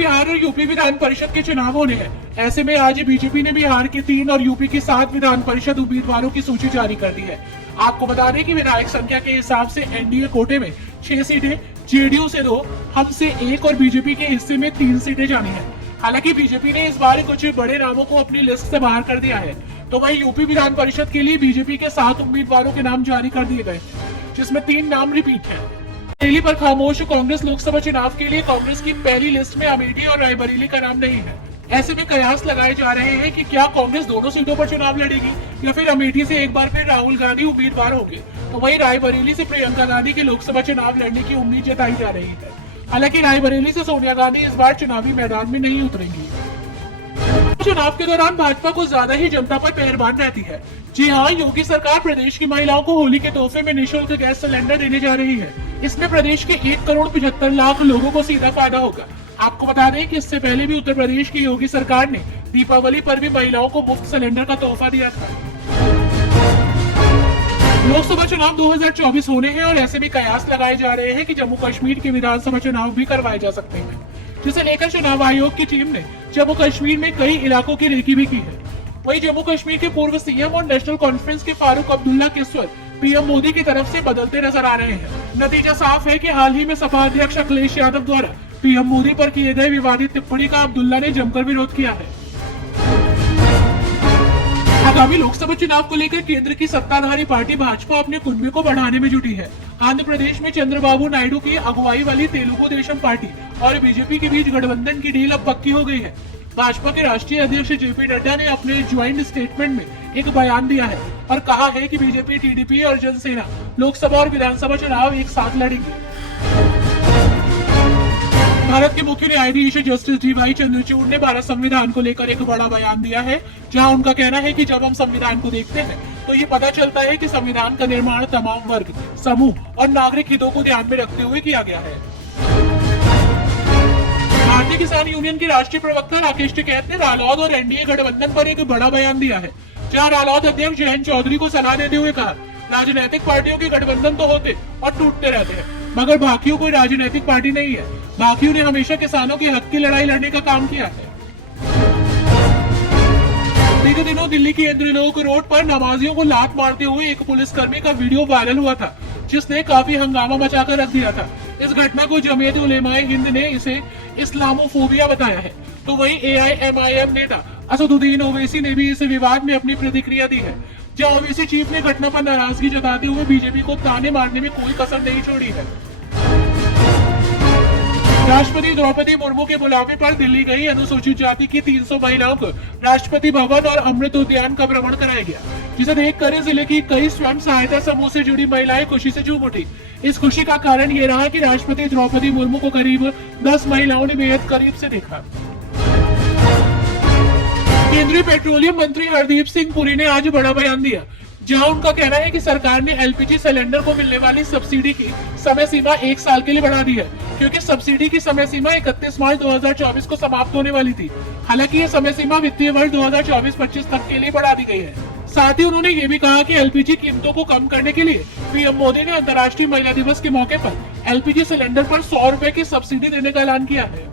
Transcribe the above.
बिहार और यूपी विधान परिषद के चुनाव होने हैं। ऐसे में आज बीजेपी ने बिहार के 3 और यूपी के 7 विधान परिषद उम्मीदवारों की सूची जारी कर दी है। आपको बता दें कि विधायक संख्या के हिसाब से एनडीए कोटे में 6 सीटें, जेडीयू से 2, हम से 1 और बीजेपी के हिस्से में 3 सीटें जानी है। हालांकि बीजेपी ने इस बार कुछ बड़े नामों को अपनी लिस्ट से बाहर कर दिया है, तो वहीं यूपी विधान परिषद के लिए बीजेपी के 7 उम्मीदवारों के नाम जारी कर दिए गए, जिसमें 3 नाम रिपीट है। बरेली पर खामोश कांग्रेस लोकसभा चुनाव के लिए कांग्रेस की पहली लिस्ट में अमेठी और रायबरेली का नाम नहीं है। ऐसे में कयास लगाए जा रहे हैं कि क्या कांग्रेस दोनों सीटों पर चुनाव लड़ेगी या फिर अमेठी से एक बार फिर राहुल गांधी उम्मीदवार होंगे, तो वहीं रायबरेली से प्रियंका गांधी के लोकसभा चुनाव लड़ने की उम्मीद जताई जा रही है। हालांकि रायबरेली से सोनिया गांधी इस बार चुनावी मैदान में नहीं उतरेंगी। चुनाव के दौरान भाजपा को ज्यादा ही जनता पर मेहरबान रहती है। जी हाँ, योगी सरकार प्रदेश की महिलाओं को होली के तोहफे में निःशुल्क गैस सिलेंडर देने जा रही है। इसमें प्रदेश के 1,75,00,000 लोगों को सीधा फायदा होगा। आपको बता दें कि इससे पहले भी उत्तर प्रदेश की योगी सरकार ने दीपावली पर भी महिलाओं को मुफ्त सिलेंडर का तोहफा दिया था। लोकसभा चुनाव 2024 होने हैं और ऐसे भी कयास लगाए जा रहे हैं कि जम्मू कश्मीर के विधानसभा चुनाव भी करवाए जा सकते हैं, जिसे लेकर चुनाव आयोग की टीम ने जम्मू कश्मीर में कई इलाकों की रेकी भी की है। वहीं जम्मू कश्मीर के पूर्व सीएम और नेशनल कॉन्फ्रेंस के फारूक अब्दुल्ला के स्वर पीएम मोदी की तरफ से बदलते नजर आ रहे हैं। नतीजा साफ है कि हाल ही में सपा अध्यक्ष अखिलेश यादव द्वारा पीएम मोदी पर किए गए विवादित टिप्पणी का अब्दुल्ला ने जमकर विरोध किया है। आगामी लोकसभा चुनाव को लेकर केंद्र की सत्ताधारी पार्टी भाजपा अपने कुनबे को बढ़ाने में जुटी है। आंध्र प्रदेश में चंद्रबाबू नायडू की अगुवाई वाली तेलुगु देशम पार्टी और बीजेपी के बीच गठबंधन की डील अब पक्की हो गई है। भाजपा के राष्ट्रीय अध्यक्ष जेपी नड्डा ने अपने ज्वाइंट स्टेटमेंट में एक बयान दिया है और कहा है कि बीजेपी, टीडीपी और जनसेना लोकसभा और विधानसभा चुनाव एक साथ लड़ेंगे। भारत के मुख्य न्यायाधीश जस्टिस डी.वाई. चंद्रचूड़ ने भारत संविधान को लेकर एक बड़ा बयान दिया है, जहां उनका कहना है कि जब हम संविधान को देखते हैं तो ये पता चलता है कि संविधान का निर्माण तमाम वर्ग, समूह और नागरिक हितों को ध्यान में रखते हुए किया गया है। भारतीय किसान यूनियन के राष्ट्रीय प्रवक्ता राकेश टिकैत ने रालोद और एनडीए गठबंधन पर एक बड़ा बयान दिया है, जहां रालोद अध्यक्ष जयंत चौधरी को सलाह देते हुए कहा, राजनीतिक पार्टियों के गठबंधन तो होते और टूटते रहते हैं, मगर भाकियू कोई राजनीतिक पार्टी नहीं है। भाकियू ने हमेशा किसानों के हक की लड़ाई लड़ने का काम किया है। बीते दिनों दिल्ली के इंद्रलोक रोड पर नमाजियों को लात मारते हुए एक पुलिसकर्मी का वीडियो वायरल हुआ था, जिसने काफी हंगामा मचाकर रख दिया था। इस घटना को जमीयत उलेमाए हिंद ने इसे इस्लामोफोबिया बताया है, तो वहीं एआईएमआईएम नेता असदुद्दीन ओवैसी ने भी इस विवाद में अपनी प्रतिक्रिया दी है, जहां ओवैसी चीफ ने घटना पर नाराजगी जताते हुए बीजेपी को ताने मारने में कोई कसर नहीं छोड़ी है। राष्ट्रपति द्रौपदी मुर्मू के बुलावे पर दिल्ली गई अनुसूचित जाति की 300 महिलाओं को राष्ट्रपति भवन और अमृत उद्यान का भ्रमण कराया गया, जिसे देखकर जिले की कई स्वयं सहायता समूह से जुड़ी महिलाएं खुशी से झूम उठी। इस खुशी का कारण ये रहा कि राष्ट्रपति द्रौपदी मुर्मू को करीब 10 महिलाओं ने बेहद करीब से देखा। केंद्रीय पेट्रोलियम मंत्री हरदीप सिंह पुरी ने आज बड़ा बयान दिया, जहां उनका कहना है कि सरकार ने एलपीजी सिलेंडर को मिलने वाली सब्सिडी की समय सीमा 1 साल के लिए बढ़ा दी है, क्योंकि सब्सिडी की समय सीमा 31 मार्च 2024 को समाप्त होने वाली थी। हालांकि ये समय सीमा वित्तीय वर्ष 2024-25 तक के लिए बढ़ा दी गई है। साथ ही उन्होंने ये भी कहा कि एलपीजी कीमतों को कम करने के लिए पीएम मोदी ने अंतर्राष्ट्रीय महिला दिवस के मौके पर एलपीजी सिलेंडर पर 100 रुपए की सब्सिडी देने का ऐलान किया है।